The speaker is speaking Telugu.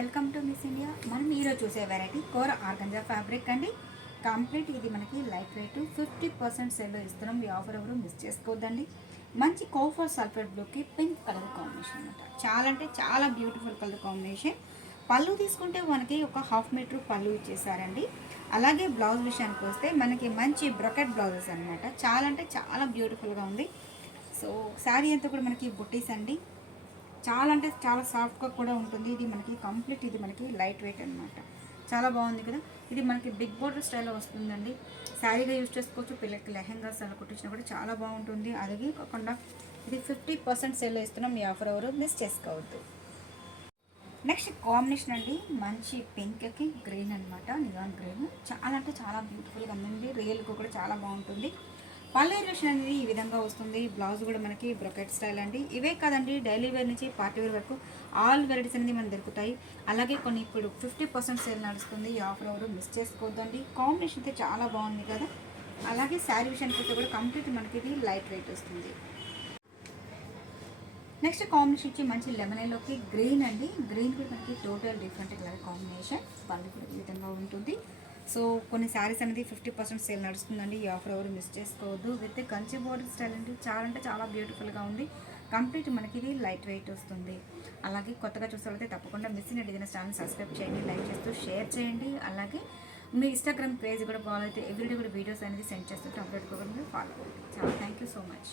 Welcome to miss India. మనం ఈరోజు చూసే వెరైటీ కోర ఆర్గంజా ఫ్యాబ్రిక్ అండి. కంప్లీట్ ఇది మనకి లైట్ వెయిట్ 50% సేల్లో ఇస్తున్నాం. ఈ ఆఫర్ ఎవరు మిస్ చేసుకోవద్దండి. మంచి కోఫర్ సల్ఫేట్ బ్లూకి పింక్ కలర్ కాంబినేషన్ అనమాట. చాలా అంటే చాలా బ్యూటిఫుల్ కలర్ కాంబినేషన్. పళ్ళు తీసుకుంటే మనకి ఒక 1/2 మీటర్ పళ్ళు ఇచ్చేసారండి. అలాగే బ్లౌజ్ విషయానికి వస్తే మనకి మంచి బ్రొకెట్ బ్లౌజెస్ అనమాట. చాలా అంటే చాలా బ్యూటిఫుల్గా ఉంది. సో శారీ అంతా కూడా మనకి బుట్టీస్ అండి. చాలా అంటే చాలా సాఫ్ట్గా కూడా ఉంటుంది. ఇది మనకి కంప్లీట్ ఇది మనకి లైట్ వెయిట్ అనమాట. చాలా బాగుంది కదా. ఇది మనకి బిగ్ బోర్డర్ స్టైల్లో వస్తుందండి. శారీగా యూజ్ చేసుకోవచ్చు. పిల్లలకి లెహెంగాస్ అలా కుట్టించినా కూడా చాలా బాగుంటుంది. అలాగే కాకుండా ఇది 50% సేల్లో ఇస్తున్నాం. మీ ఆఫర్ ఎవరు మిస్ చేసుకోవద్దు. నెక్స్ట్ కాంబినేషన్ అండి, మంచి పింక్కి గ్రీన్ అనమాట. నియాన్ గ్రీన్ చాలా అంటే చాలా బ్యూటిఫుల్గా ఉందండి. రియల్గా కూడా చాలా బాగుంటుంది. పళ్ళు ఎలివేషన్ అనేది ఈ విధంగా వస్తుంది. బ్లౌజ్ కూడా మనకి బ్రొకెట్ స్టైల్ అండి. ఇవే కాదండి, డైలీ వేర్ నుంచి పార్టీ వేర్ వరకు ఆల్ వెరైటీస్ అనేది మనకు దొరుకుతాయి. అలాగే కొన్ని ఇప్పుడు 50% సేల్ నడుస్తుంది. ఈ ఆఫర్ ఎవరు మిస్ చేసుకోవద్దండి. కాంబినేషన్ అయితే చాలా బాగుంది కదా. అలాగే శారీ విషయానికి అయితే కూడా కంప్లీట్ మనకి ఇది లైట్ వెయిట్ వస్తుంది. నెక్స్ట్ కాంబినేషన్ వచ్చి మంచి లెమనైలోకి గ్రీన్ అండి. గ్రీన్ కూడా మనకి టోటల్ డిఫరెంట్ కలర్ కాంబినేషన్. పళ్ళు కూడా ఈ విధంగా ఉంటుంది. సో కొన్ని శారీస్ అనేది 50% సేల్ నడుస్తుందండి. ఈ ఆఫర్ ఎవరు మిస్ చేసుకోవద్దు. విత్ కంచి బోర్డర్ స్టైల్ అండి. చాలా అంటే చాలా బ్యూటిఫుల్గా ఉంది. కంప్లీట్ మనకి ఇది లైట్ వెయిట్ వస్తుంది. అలాగే కొత్తగా చూసేవాళ్ళైతే తప్పకుండా మిస్ అయిన ఏదైనా ఛానల్ సబ్స్క్రైబ్ చేయండి, లైక్ చేస్తూ షేర్ చేయండి. అలాగే మీ ఇన్స్టాగ్రామ్ పేజ్ కూడా ఫాలో అయితే ఎవ్రీడే కూడా వీడియోస్ అనేది సెండ్ చేస్తుంటే అప్డేట్ కూడా ఫాలో అవ్వండి. చాలా థ్యాంక్ యూ సో మచ్.